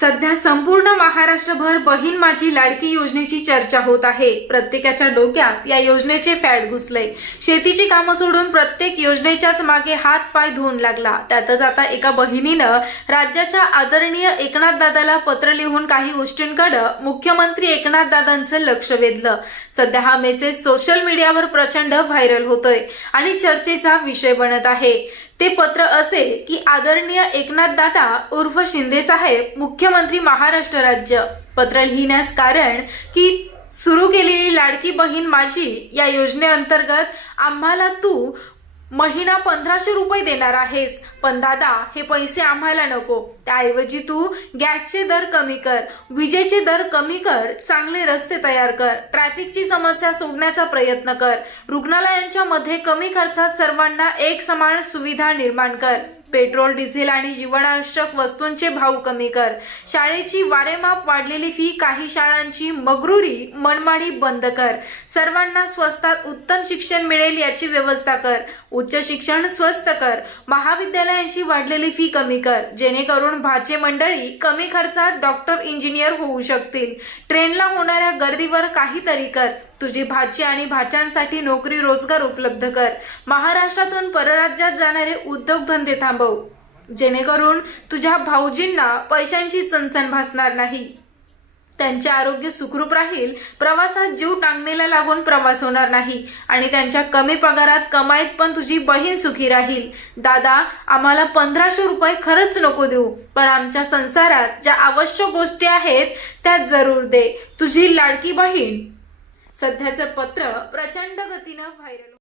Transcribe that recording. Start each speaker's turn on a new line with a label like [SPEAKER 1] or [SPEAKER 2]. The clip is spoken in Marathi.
[SPEAKER 1] सध्या संपूर्ण महाराष्ट्रभर बहीण माझी लाडकी योजनेची चर्चा होत आहे. प्रत्येकाच्या डोक्यात या योजनेचे फॅट घुसले शेतीची कामं सोडून प्रत्येक योजनेच्याच मागे हात पाय धुवून लागला. त्यातच आता एका बहिणीनं राज्याच्या आदरणीय एकनाथ दादाला पत्र लिहून काही गोष्टींकडे मुख्यमंत्री एकनाथ दादांचं लक्ष वेधलं. सध्या हा मेसेज सोशल मीडियावर प्रचंड व्हायरल होतोय आणि चर्चेचा विषय बनत आहे. ते पत्र असे की आदरणीय एकनाथ दादा उर्फ शिंदे साहेब मुख्यमंत्री महाराष्ट्र राज्य. पत्र लिहिण्यास कारण की सुरू केलेली लाडकी बहीण माझी या योजनेअंतर्गत आम्हाला तू महिना पंधराशे रुपये देणार आहेस. पण दादा हे पैसे आम्हाला नको. त्याऐवजी तू गॅसचे दर कमी कर. विजेचे दर कमी कर. चांगले रस्ते तयार कर. ट्रॅफिकची समस्या सोडण्याचा प्रयत्न कर. रुग्णालयांच्या मध्ये कमी खर्चात सर्वांना एक समान सुविधा निर्माण कर. पेट्रोल डिझेल आणि जीवनावश्यक वस्तूंचे भाव कमी कर. शाळेची वारेमाप वाढलेली फी काही शाळांची मगरुरी मनमाडी बंद कर. सर्वांना स्वस्तात उत्तम शिक्षण मिळेल याची व्यवस्था कर. उच्च शिक्षण स्वस्त कर. महाविद्यालयांची वाढलेली फी कमी कर. जेणेकरून भाचे मंडळी कमी खर्चात डॉक्टर इंजिनियर होऊ शकतील. ट्रेनला होणाऱ्या गर्दीवर काहीतरी कर. तुझी भाची आणि भाच्यांसाठी नोकरी रोजगार उपलब्ध कर. महाराष्ट्रातून परराज्यात जाणारे उद्योगधंदे थांबव. जेणेकरून तुझ्या भाऊजींना पैशांची चणचण भासणार नाही. त्यांचे आरोग्य सुखरूप राहील प्रवासात जीव टांगणीला लागून प्रवास होणार नाही. आणि त्यांच्या कमी पगारात कमाईत पण तुझी बहीण सुखी राहील. दादा आम्हाला पंधराशे रुपये खरंच नको देऊ पण आमच्या संसारात ज्या आवश्यक गोष्टी आहेत त्या जरूर दे. तुझी लाडकी बहीण. सध्याचं पत्र प्रचंड गतीनं व्हायरल